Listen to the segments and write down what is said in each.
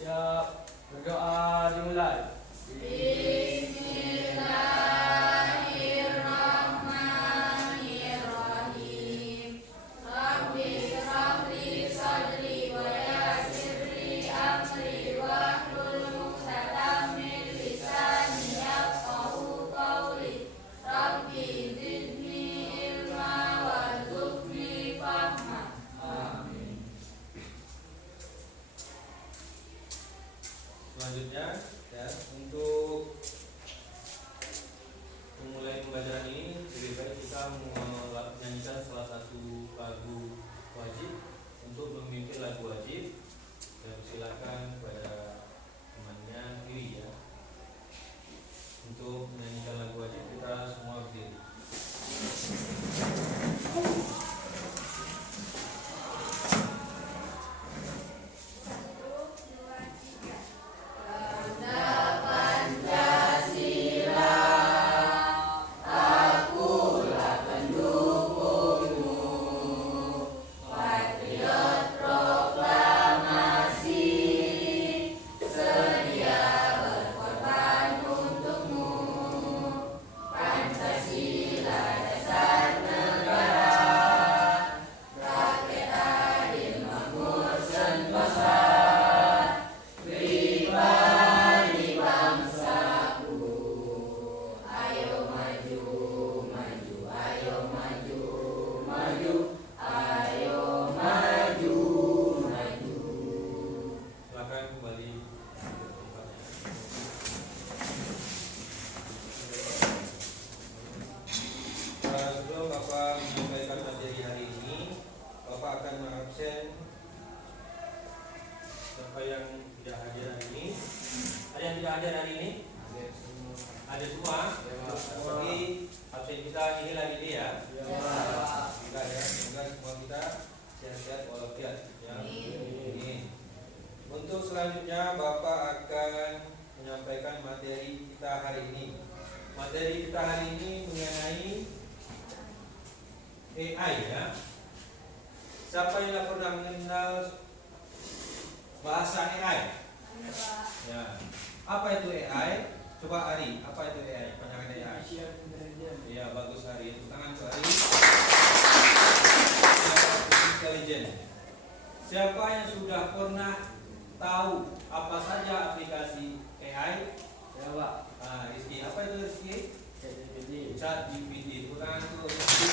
Siap, berdoa dimulai. Bismillahirrahmanirrahim. Rabbi shrah li sadri wa yassir li amri wahlul 'uqdatam min lisani yafqahu qawli. Rabbi zidni ilma warzuqni fahma. Amin. Selanjutnya ya, untuk memulai pembelajaran ini lebih baik kita menyanyikan salah satu lagu wajib. Untuk memimpin lagu wajib dan silakan kepada temannya diri ya. Untuk menyanyikan lagu wajib kita semua berdiri. Silakan kembali ke tempatnya. Sebelum Bapak menyampaikan materi hari ini, Bapak akan mengabsen siapa yang tidak hadir hari ini. Ada yang tidak hadir hari ini? Ada semua. Jadi absen kita ini lagi dia ya. Kita ya, semoga semua kita sehat-sehat walafiat. Ya. Ini. Untuk selanjutnya Bapak akan menyampaikan materi kita hari ini. Materi kita hari ini mengenai AI ya. Siapa yang pernah mengenal bahasa AI? Ya. Apa itu AI? Coba Ari, apa itu AI? Panjangan AI. Iya, bagus Ari. Tepuk tangan untuk Ari. Intelijen. Siapa yang sudah pernah tahu apa saja aplikasi AI? Ya Pak. Nah, Rizky, apa itu Rizky? ChatGPT. ChatGPT. Tepuk tangan untuk Rizky.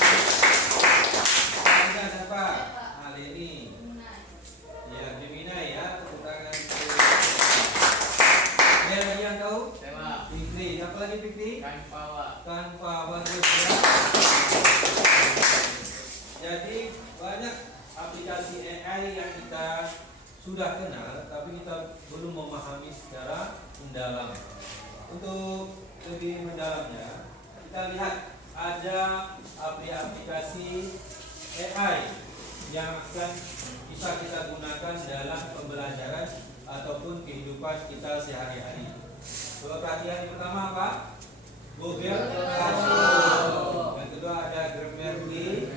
Panjangan siapa? Leni. Ya, Gemini ya. Tepuk tangan untuk. Ada lagi yang tahu? Tema. Fikri. Apa lagi Fikri? Canva Pak. Tanpa bagus ya. Jadi banyak aplikasi AI yang kita sudah kenal, tapi kita belum memahami secara mendalam. Untuk lebih mendalamnya, kita lihat ada aplikasi AI yang akan bisa kita gunakan dalam pembelajaran ataupun kehidupan kita sehari-hari. Coba perhatian yang pertama apa? Google Classroom. Yang kedua ada Grammarly,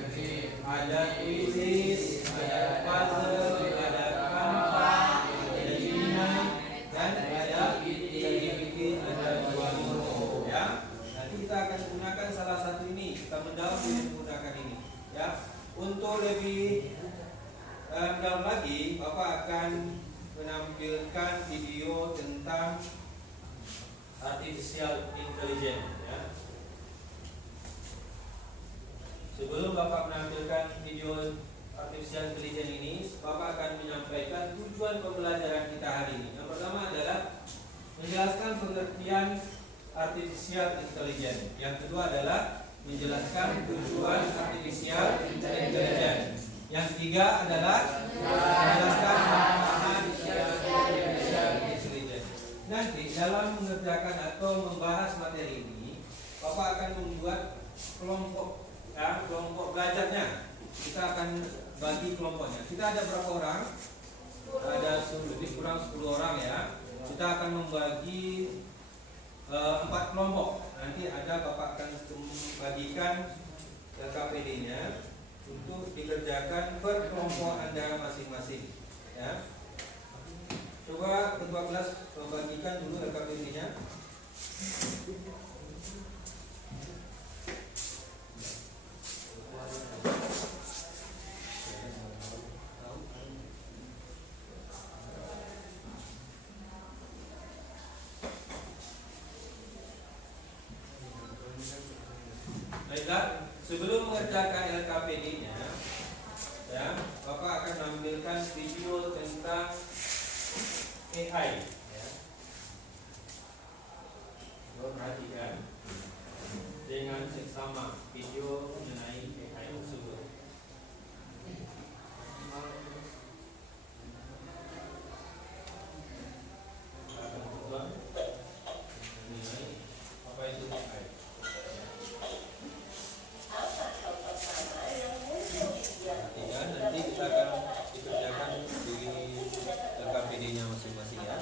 ada Quizzes, ada Puzzle, ada Canva, ada Gemini, dan ada ChatGPT, ada Duolingo. Ya, nanti kita akan gunakan salah satu ini. Kita mendalam dengan menggunakan ini. Ya, untuk lebih dalam lagi, Bapak akan menampilkan video tentang artificial intelligence ya. Sebelum Bapak menampilkan video artificial intelligence ini, Bapak akan menyampaikan tujuan pembelajaran kita hari ini. Yang pertama adalah menjelaskan pengertian artificial intelligence. Yang kedua adalah menjelaskan tujuan artificial intelligence. Yang ketiga adalah menjelaskan penggunaan artificial intelligence. Nanti dalam mengerjakan atau membahas materi ini, Bapak akan membuat kelompok belajarnya. Kita akan bagi kelompoknya. Kita ada berapa orang? Ada lebih kurang 10 orang ya. Kita akan membagi 4 kelompok. Nanti ada Bapak akan bagikan KPD-nya untuk dikerjakan per kelompok Anda masing-masing. Ya. Coba ketua kelas membagikan dulu LKPD-nya. Baiklah, sebelum mengerjakan LKPD-nya, ya, Bapak akan menampilkan video tentang AI. Ya. Coba perhatikan dengan seksama video mengenai AI tersebut. Mengenai apa itu AI. Perhatikan, nanti kita akan dikerjakan di LKPD-nya masing-masing ya.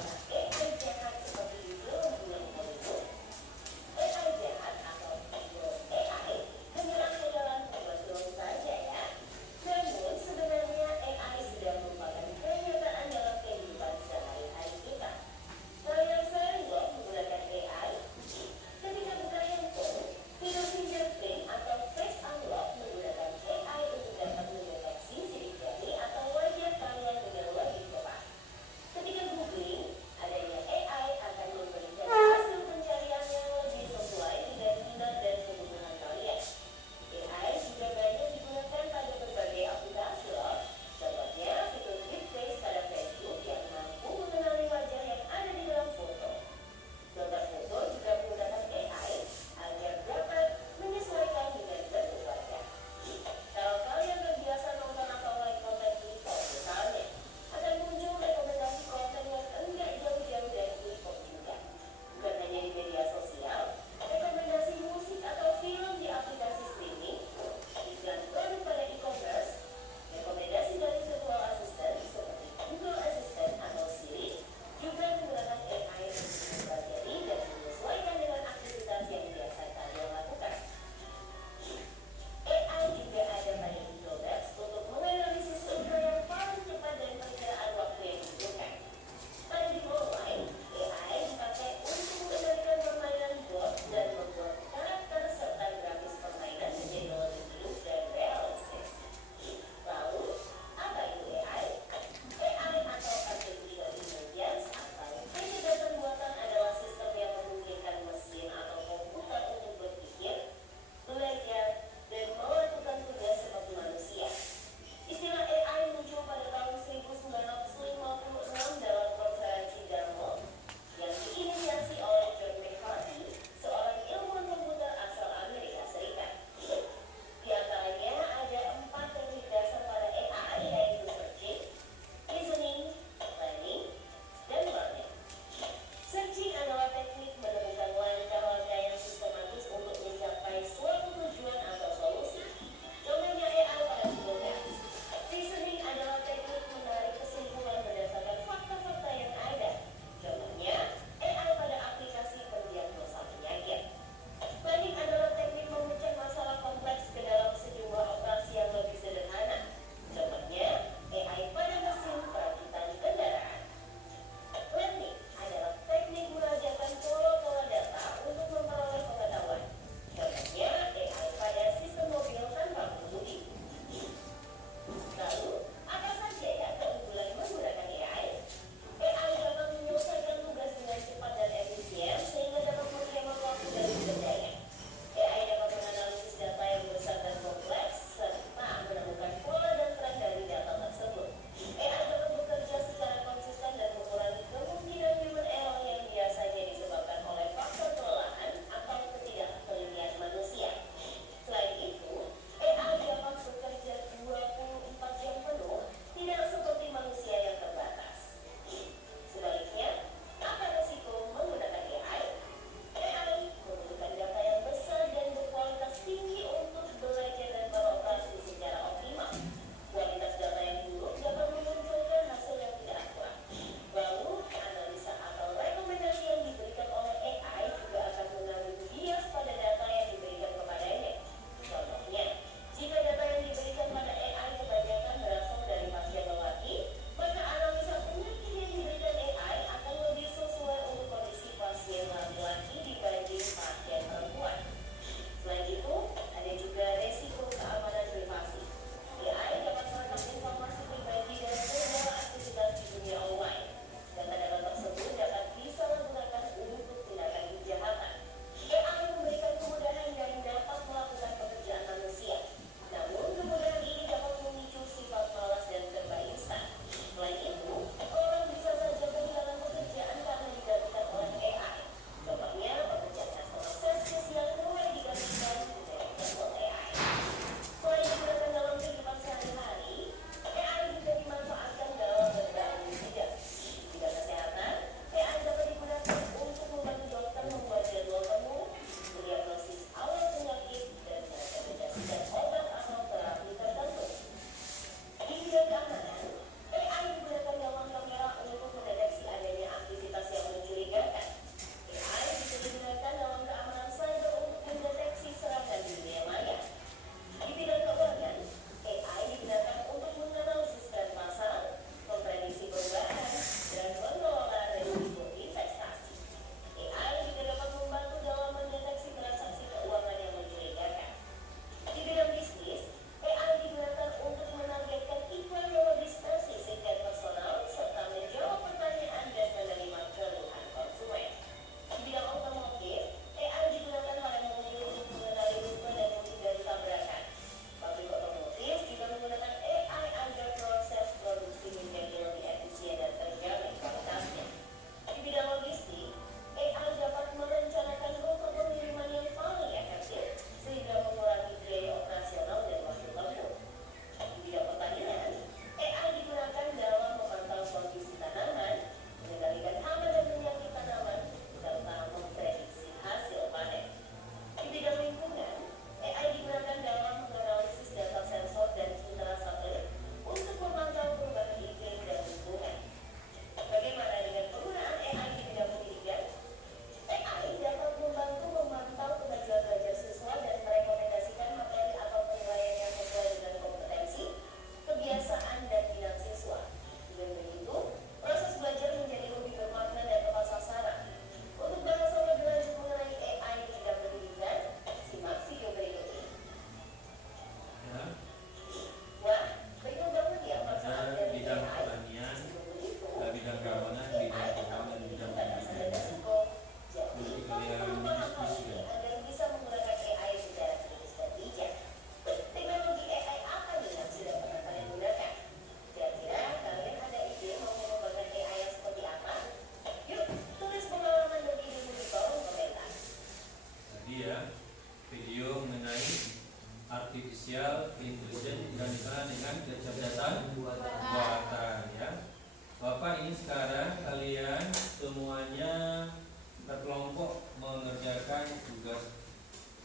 kerjakan tugas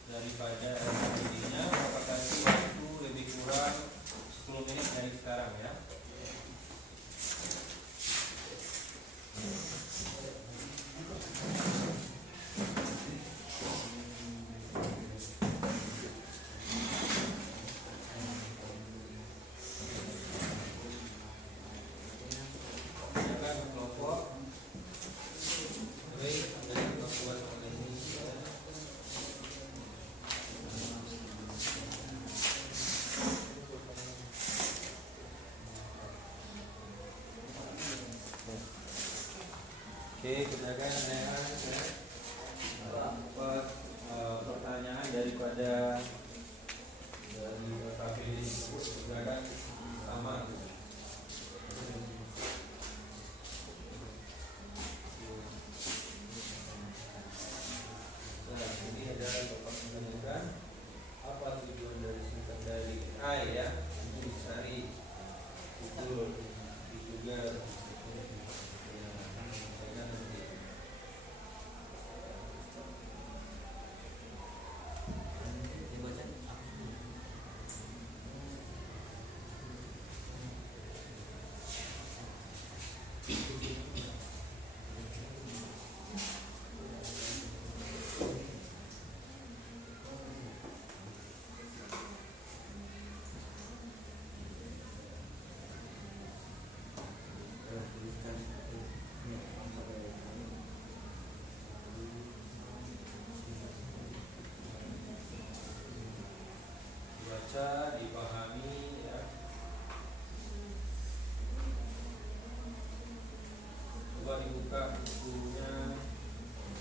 daripada dirinya, Bapak kasih waktu lebih kurang 10 menit dari sekarang ya. Kerjakan kelompok. Baik, dari kelompok ini. Oke, kerjakan pertanyaan daripada dari KPD kerjakan sama. Nah, ini ada Bapak menanyakan apa tujuan dari singkat dari I ya, itu dicari betul juga. Baca, dipahami ya. Coba dibuka bukunya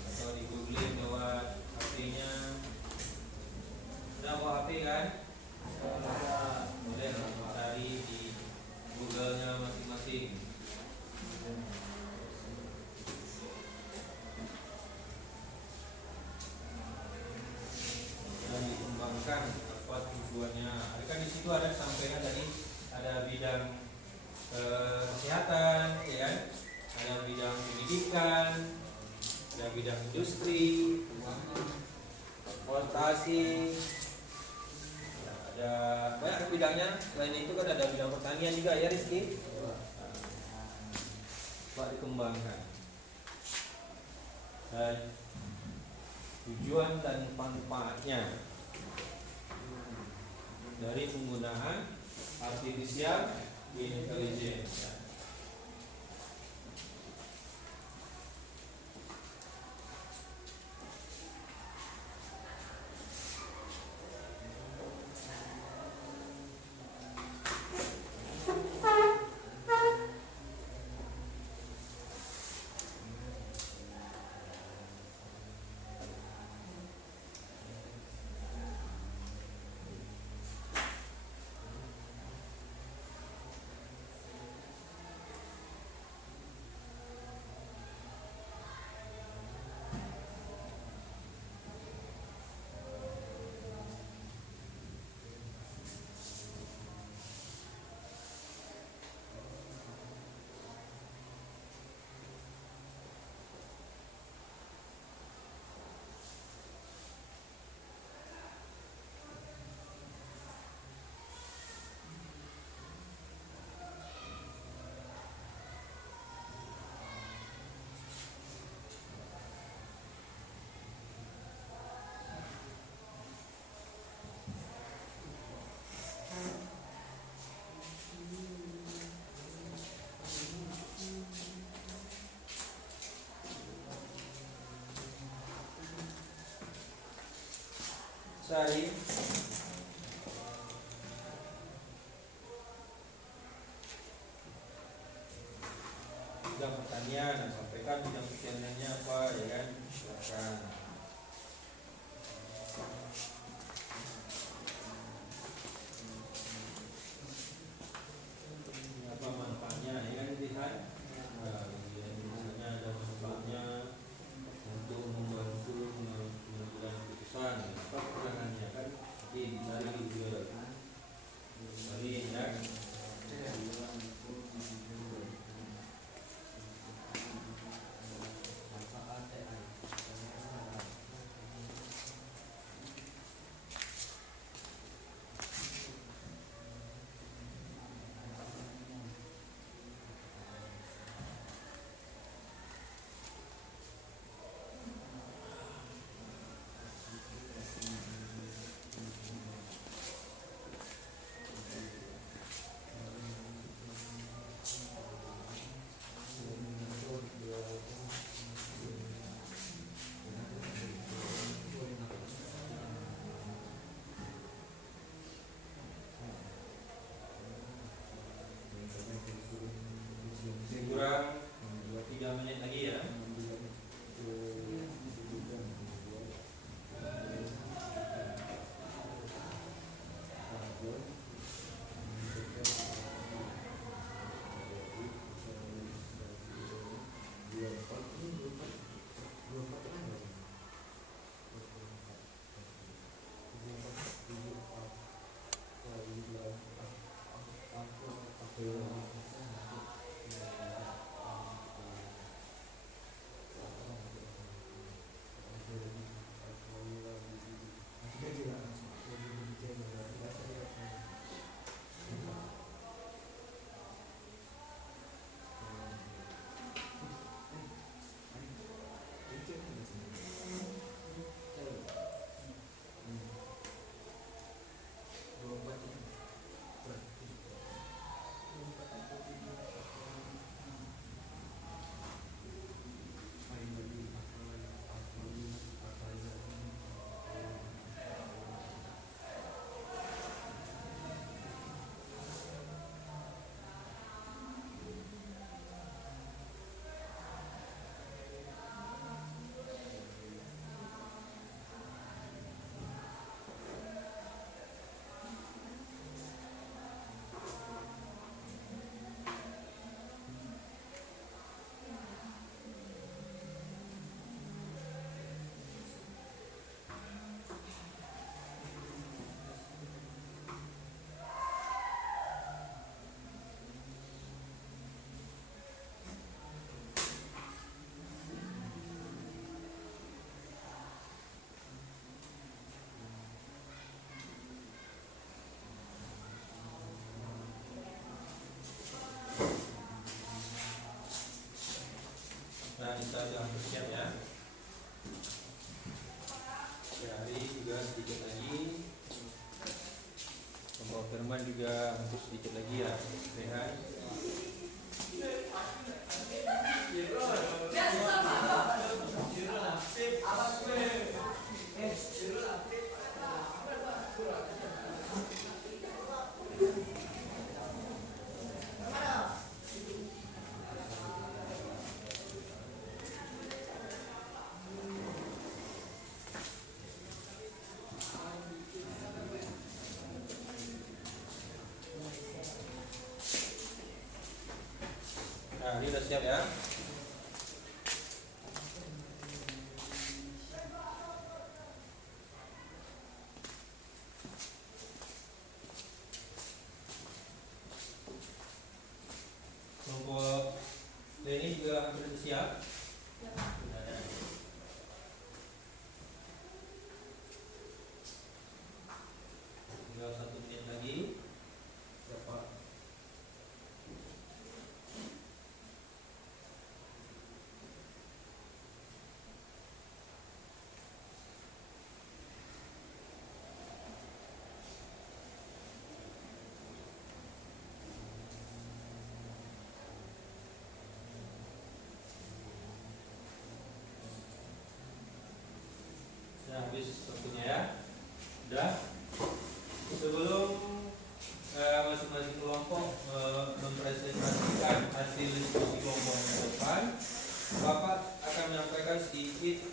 atau di googling lewat HP-nya. Sudah bawa HP kan? Boleh cari di Google-nya masing-masing. Dan dikembangkan apa tujuannya. Kan di situ ada sampaikan tadi ada bidang kesehatan, ya kan? Ada bidang pendidikan, ada bidang industri, transportasi, ada banyak bidangnya. Selain itu kan ada bidang pertanian juga ya Rizky. Coba dikembangkan. Dan tujuan dan manfaatnya dari penggunaan artificial intelligence. Sari bidang pertanian, sampaikan bidang pertaniannya apa ya kan, silakan. Apa manfaatnya ya kan, lihat misalnya ada manfaatnya untuk membantu menentukan keputusan apa peranannya kan, jadi dicari juga cari ya. kan? Nah, ini udah siap ya. Kelompok ini juga hampir siap. Tinggal 1 menit lagi. Berapa? Ya, habis waktunya ya. Udah. Sebelum masing-masing kelompok mempresentasikan hasil diskusi kelompok yang depan, Bapak akan menyampaikan sedikit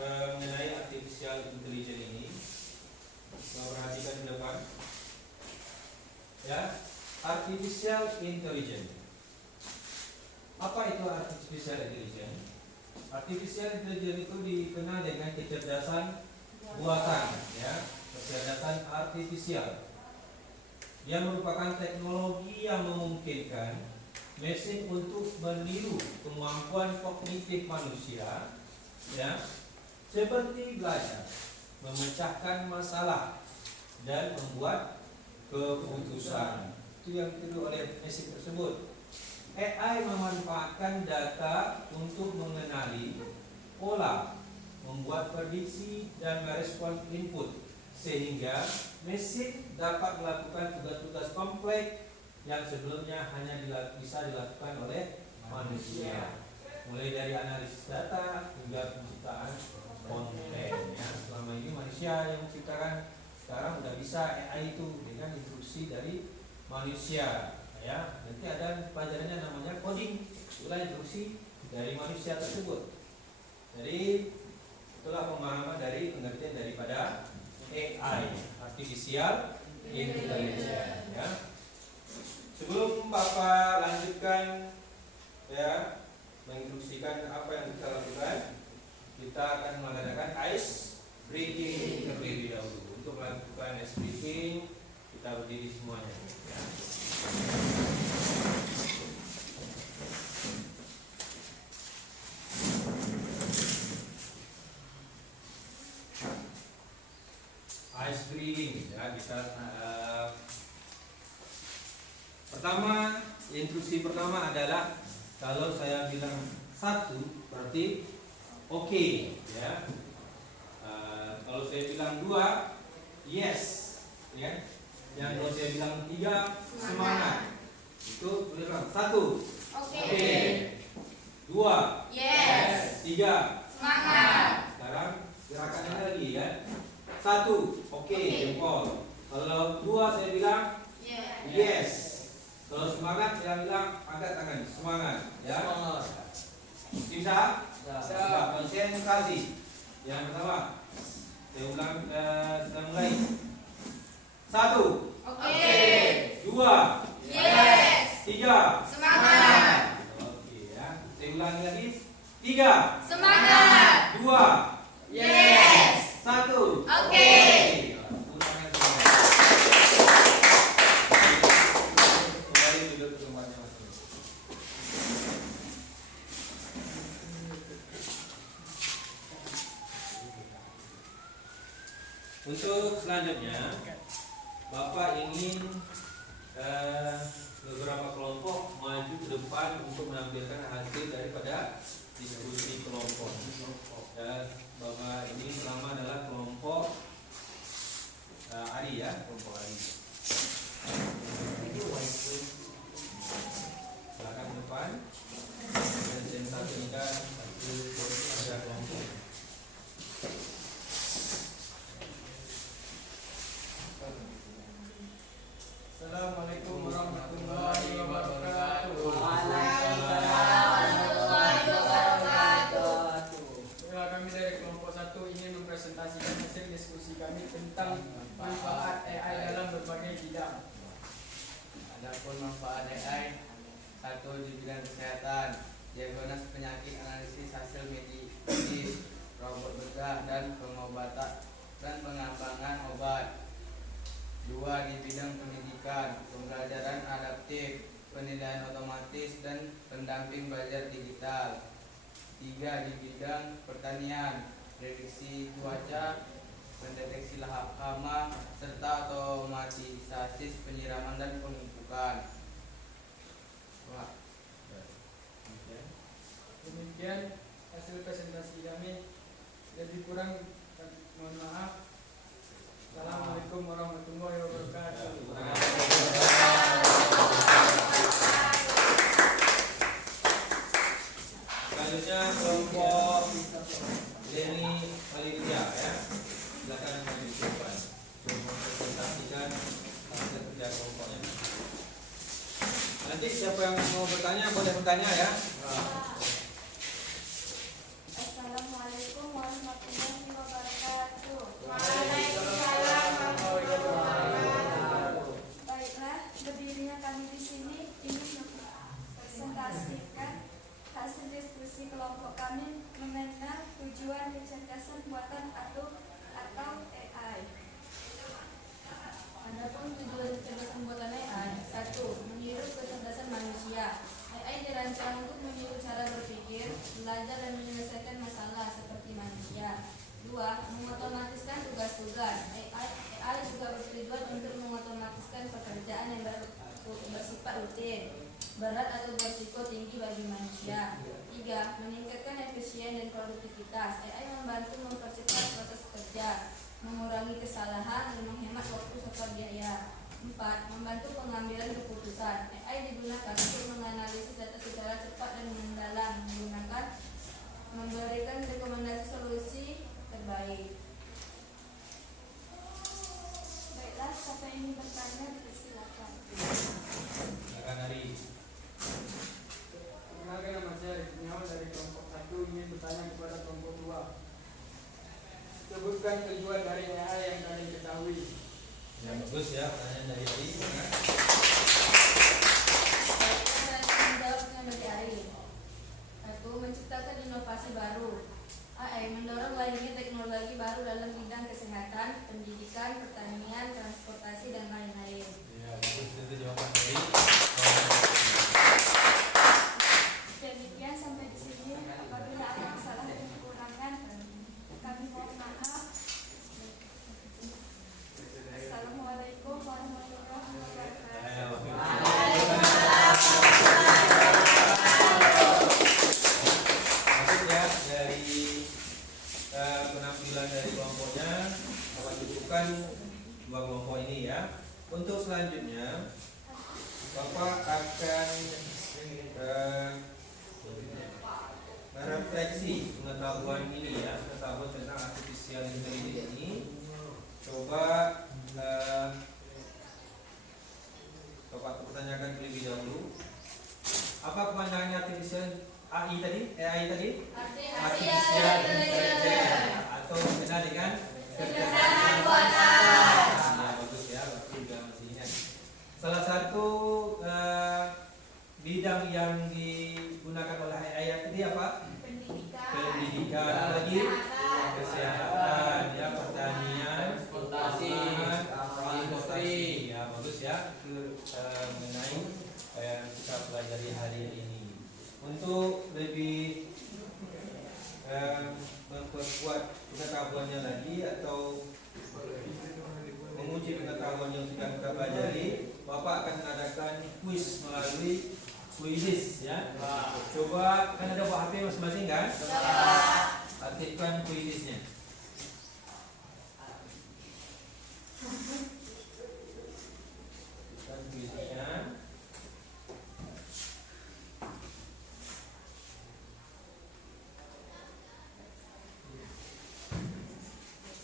mengenai artificial intelligence ini. Perhatikan di depan. Ya, artificial intelligence. Apa itu artificial intelligence? Artificial intelligence itu dikenal dengan kecerdasan buatan, ya, kecerdasan artifisial. Yang merupakan teknologi yang memungkinkan mesin untuk meniru kemampuan kognitif manusia, ya, seperti belajar, memecahkan masalah, dan membuat keputusan. Itu yang ditiru oleh mesin tersebut. AI memanfaatkan data untuk mengenali pola, membuat prediksi, dan merespon input, sehingga mesin dapat melakukan tugas-tugas kompleks yang sebelumnya hanya bisa dilakukan oleh manusia, mulai dari analisis data hingga penciptaan konten. Ya, selama ini manusia yang menciptakan, sekarang sudah bisa AI itu dengan instruksi dari manusia. Ya, nanti ada pelajarannya namanya coding, itulah instruksi dari manusia tersebut. Jadi itulah pemahaman dari pengertian daripada AI, artificial intelligence. Ya. Sebelum Bapak lanjutkan, ya, menginstruksikan apa yang kita lakukan, kita akan mengadakan ice breaking terlebih dahulu. Untuk melakukan ice breaking, kita berdiri semuanya. Ya. Ice breathing, ya, kita pertama, instruksi pertama adalah kalau saya bilang 1 berarti oke, ya. Kalau saya bilang 2 yes, ya. Yang kalau saya bilang 3 semangat. Itu benar. 1 oke, 2 Yes. 3 Semangat. Sekarang gerakannya lagi, ya. 1 oke, jempol. Kalau 2 saya bilang yes. Kalau semangat saya bilang angkat tangan, semangat, ya. Bisa? Bisa. Konsentrasi. Yang pertama, saya ulang, kita mulai. 1 Oke. 2 Yes. 3 Semangat. Oke, ya. Saya ulangi lagi. 3 Semangat. 2 Yes. 1 Oke. Ulangan semua. Kembali duduk ke tempatnya masing-masing. Untuk selanjutnya, Bapak ingin beberapa kelompok maju ke depan untuk menampilkan hasil daripada diskusi kelompok. Dan Bapak ini pertama adalah kelompok Ari, ya, kelompok Ari. ataupun manfaat AI. 1. Di bidang kesehatan, diagnosis penyakit, analisis hasil medis, robot bedah dan pengobatan dan pengembangan obat. 2. Di bidang pendidikan, pembelajaran adaptif, penilaian otomatis dan pendamping belajar digital. 3. Di bidang pertanian, prediksi cuaca, pendeteksi hama serta otomatisasi penyiraman dan pemupukan. Wah. Demikian hasil presentasi kami. Lebih kurang mohon maaf. Assalamualaikum warahmatullahi wabarakatuh. Selanjutnya kelompok Leni Olivia ya. Silakan maju ke depan. Mempresentasikan hasil kerja kelompoknya. Nanti siapa yang mau bertanya boleh bertanya ya. Assalamualaikum warahmatullahi wabarakatuh. Waalaikumsalam warahmatullahi wabarakatuh. Baiklah, berdirinya kami di sini ingin mempresentasikan hasil diskusi kelompok kami mengenai tujuan kecerdasan buatan atau AI. Adapun tujuan kecerdasan buatan AI, 1. Meniru kecerdasan manusia. AI dirancang untuk meniru cara berpikir, belajar dan menyelesaikan masalah seperti manusia. 2. Mengotomatiskan tugas-tugas. AI juga bertujuan untuk mengotomatiskan pekerjaan yang bersifat rutin, berat atau berisiko tinggi bagi manusia. 3. Meningkatkan efisien dan produktivitas. AI membantu mempercepat proses kerja, mengurangi kesalahan dan menghemat waktu serta biaya. 4. Membantu pengambilan keputusan. AI digunakan untuk menganalisis data secara cepat dan mendalam, memberikan rekomendasi solusi terbaik. Baiklah, siapa yang ingin bertanya, silakan. Silakan Ari. Perkenalkan, nama saya Rifki Kurniawan dari kelompok 1 ingin bertanya kepada kelompok 2. Sebutkan tujuan dari AI yang kalian ketahui. Ya bagus ya, pertanyaan dari Ari. Menjawabnya bagi Ari. 1. Menciptakan inovasi baru. AI mendorong lahirnya teknologi baru dalam bidang kesehatan, pendidikan, pertanian, transportasi, dan lain-lain. Ya bagus, itu jawaban dari. Demikian sampai di sini. Apabila ada kesalahan dan kekurangan, kami mohon maaf. Assalamualaikum warahmatullahi wabarakatuh. Maksud ya dari penampilan dari kelompoknya dapat cukupkan dua kelompok ini ya. Untuk selanjutnya Bapak akan merefleksi pengetahuan ini ya, pengetahuan tentang artificial intelligence ini. Coba Bapak pertanyakan terlebih dahulu. Apa kepanjangannya artificial AI tadi? Artificial intelligence atau dikenal dengan kecerdasan buatan. Ya bagus ya, Bapak juga masih ingat. Salah satu bidang yang digunakan oleh AI tadi apa? Pendidikan, lagi kesehatan, ya pertanian, transportasi, ya bagus ya. Itu mengenai yang kita pelajari hari ini. Untuk lebih memperkuat pengetahuannya lagi atau menguji pengetahuan yang sudah kita pelajari, Bapak akan mengadakan kuis melalui kuisis ya. Coba kan ada buah HP masing-masing kan? Aktifkan kuisisnya. Aktifkan kuisisnya.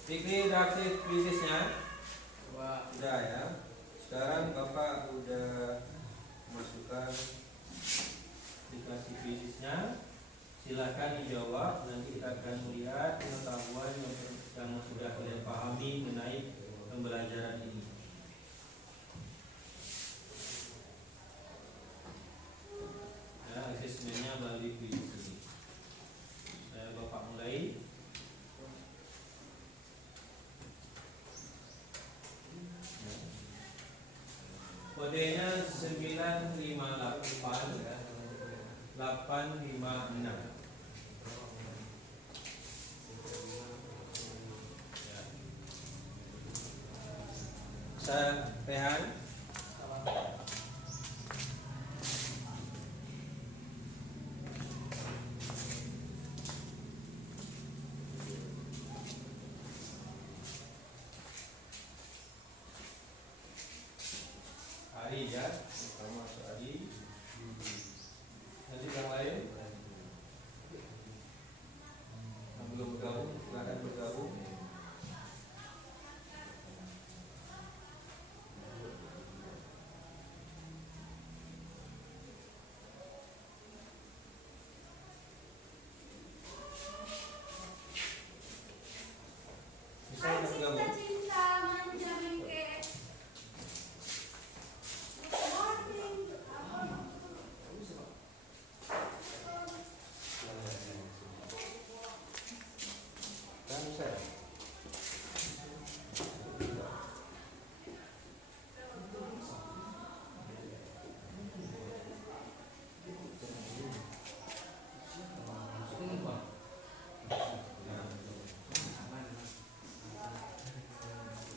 Fikri udah aktif kuisisnya? Udah ya. Sekarang Bapak udah masukkan aplikasi kuisisnya. Silakan dijawab. Nanti kita akan melihat pengetahuan yang sudah kalian pahami mengenai pembelajaran ini. Kodenya 958 ya. 856. Ya. Tehan. Ari ya, pertama Ari. Nanti yang lain yang belum bergabung silakan bergabung. Bisa yang bergabung. Cinta manja bengke. Kan saya.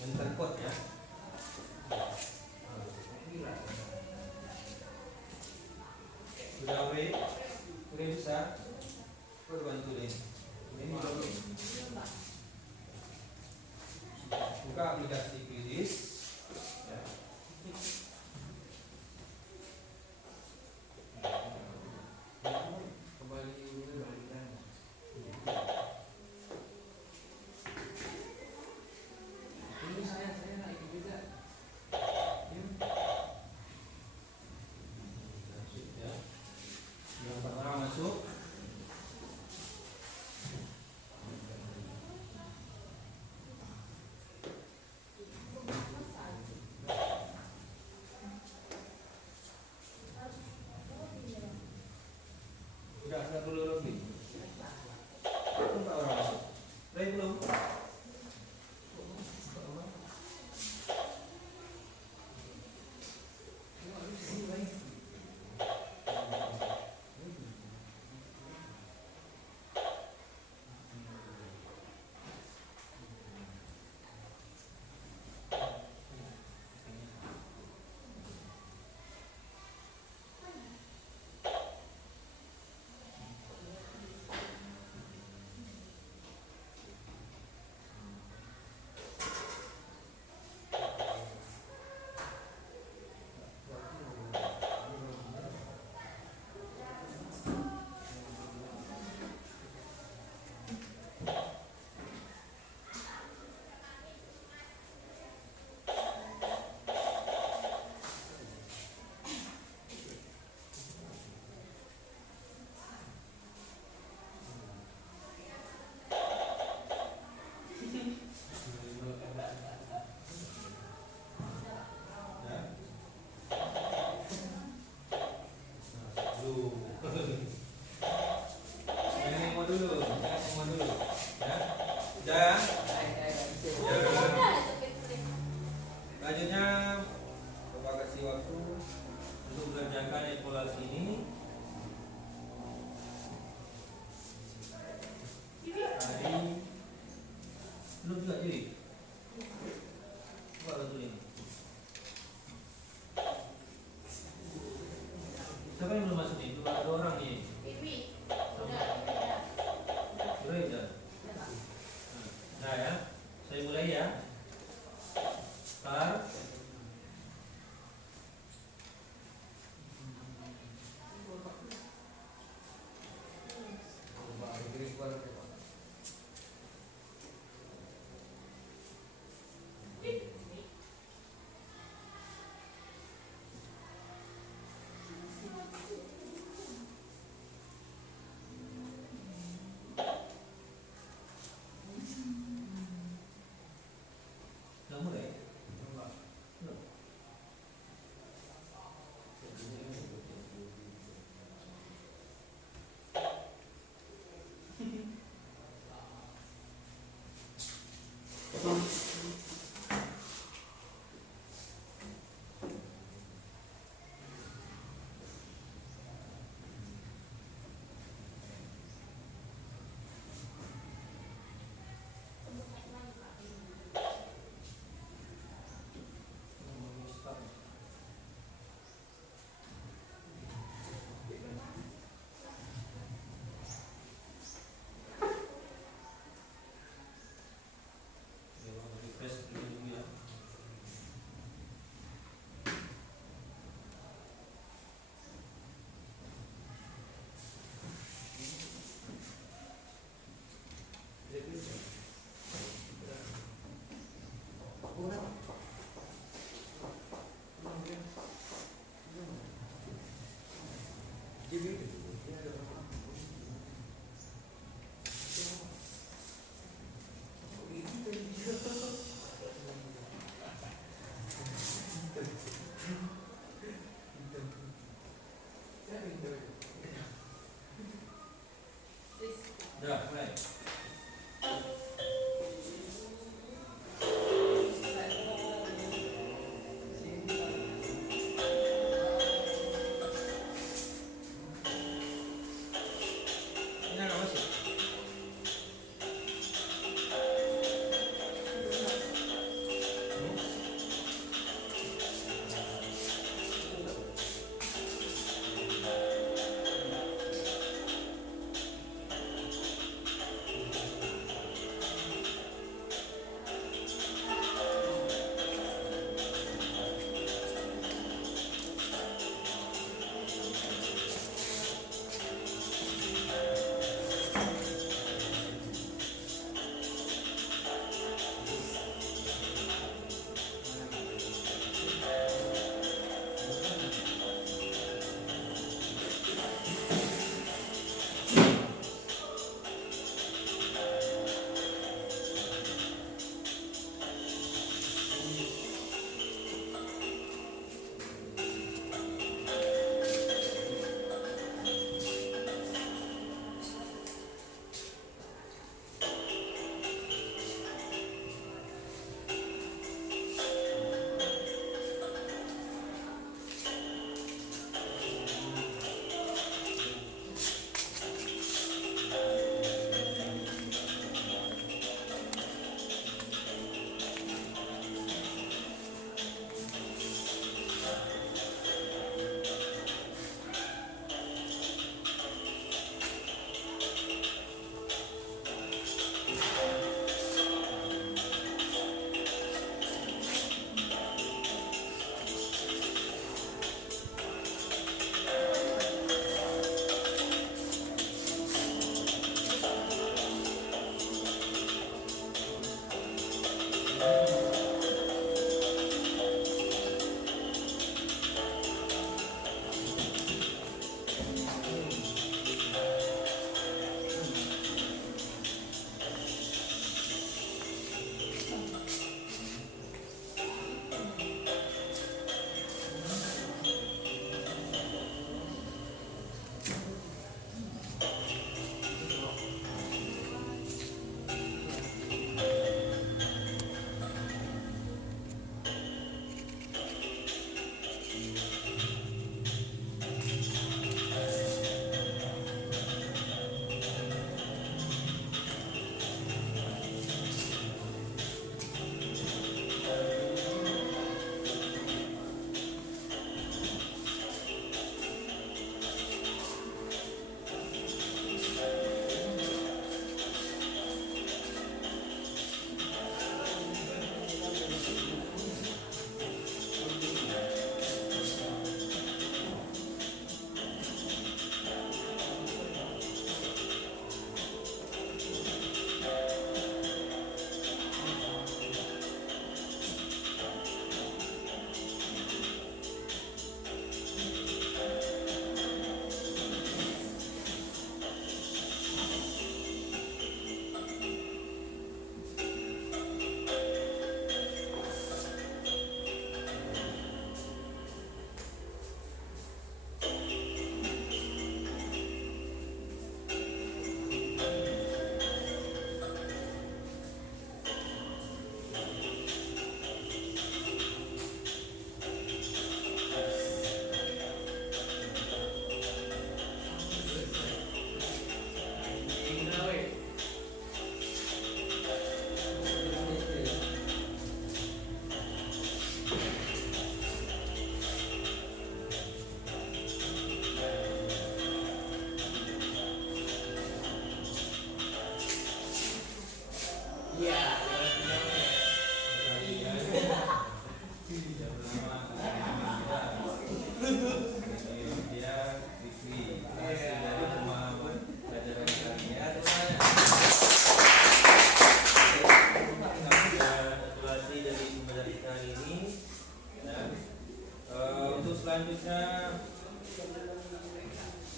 Enter code ya. Sudah Uri? Uri bisa? Uri bantu deh. Ini belum. Buka aplikasi Kredis. Ya. Kembali dulu balikan. Ini saya nak ikut juga. Masuk ya. Yang pertama masuk. Sudah perlu lebih. Empat orang masuk. Ray belum. Siapa yang belum masuk nih? Cuma ada orang nih. Udah. Nah ya, saya mulai ya. Start. Udah, mulai. Ini anak masih?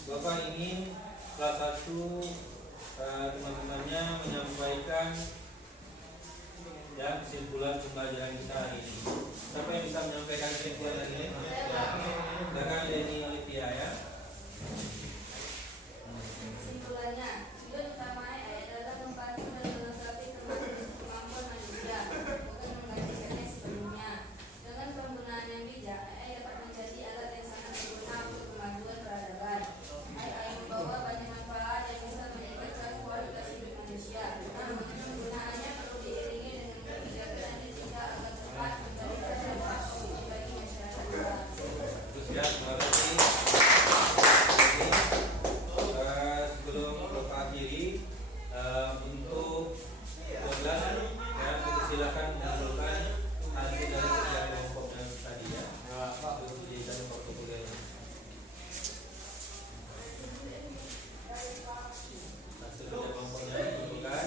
Bapak ingin salah satu teman-temannya menyampaikan ya kesimpulan pembelajaran kita hari ini. Siapa yang bisa menyampaikan kesimpulan hari ini? Silakan Denny Olivia ya. Kesimpulannya, tujuan utama AI adalah membantu dan melengkapi kemampuan manusia, bukan menggantikannya sepenuhnya. Dengan penggunaan yang bijak, AI dapat menjadi alat yang sangat berguna untuk kemajuan peradaban. AI membawa banyak manfaat yang bisa meningkatkan kualitas hidup manusia. Namun, penggunaannya perlu diiringi dengan kebijakan dan etika agar tepat memberikan dampak positif bagi masyarakat luas. Terus ya, terima kasih. Sebelum Bapak akhiri untuk kelas ya, silakan menunjukkan hasil dari kerja kelompoknya tadi ya. Untuk dijadikan portofolio. Hasil kerja kelompoknya tunjukkan.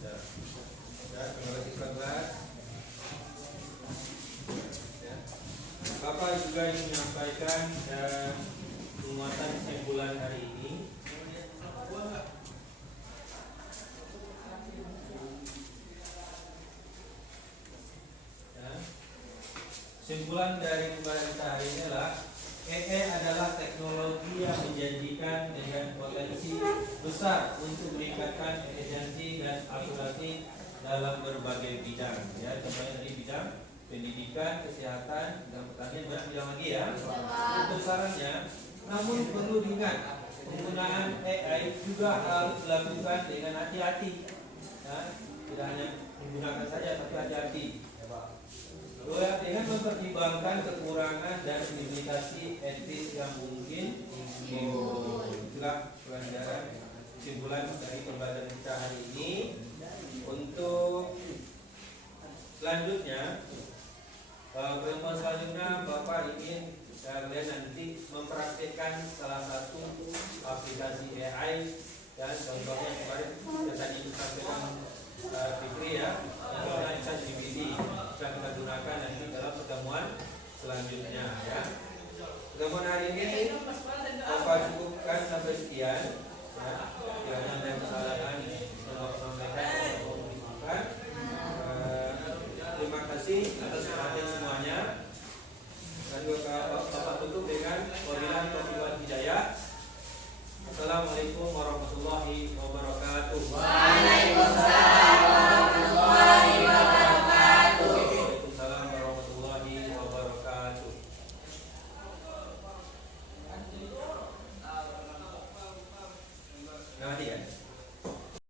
Ya, terima kasih kelas. Ya. Bapak juga ingin menyampaikan dan penguatan kesimpulan hari ini. Ya. Kesimpulan dari pembelajaran kita hari ini adalah AI adalah teknologi yang menjanjikan dengan potensi besar untuk meningkatkan efisiensi dan akurasi dalam berbagai bidang. Ya, contohnya dari bidang pendidikan, kesehatan, dan pertanian, banyak bidang lagi ya. Untuk sarannya, namun perlu diingat penggunaan AI juga harus dilakukan dengan hati-hati. Ya, tidak hanya menggunakan saja, tapi hati-hati. Dengan mempertimbangkan kekurangan dan implikasi etis yang mungkin timbul. Itulah pelajaran kesimpulan dari pembelajaran kita hari ini. Untuk selanjutnya, pertemuan selanjutnya Bapak ingin kalian nanti mempraktikkan salah satu aplikasi AI dan contohnya kemarin kita tadi disampaikan Fikri ya, contohnya bisa GPT bisa kita gunakan nanti dalam pertemuan selanjutnya ya. Pertemuan hari ini Bapak cukupkan sampai sekian ya. Kiranya ada kesalahan Bapak sampaikan atau terima kasih atas perhatian semuanya. Dan Bapak tutup dengan wabillahi taufiq wal hidayah. Assalamualaikum warahmatullahi wabarakatuh. Waalaikumsalam.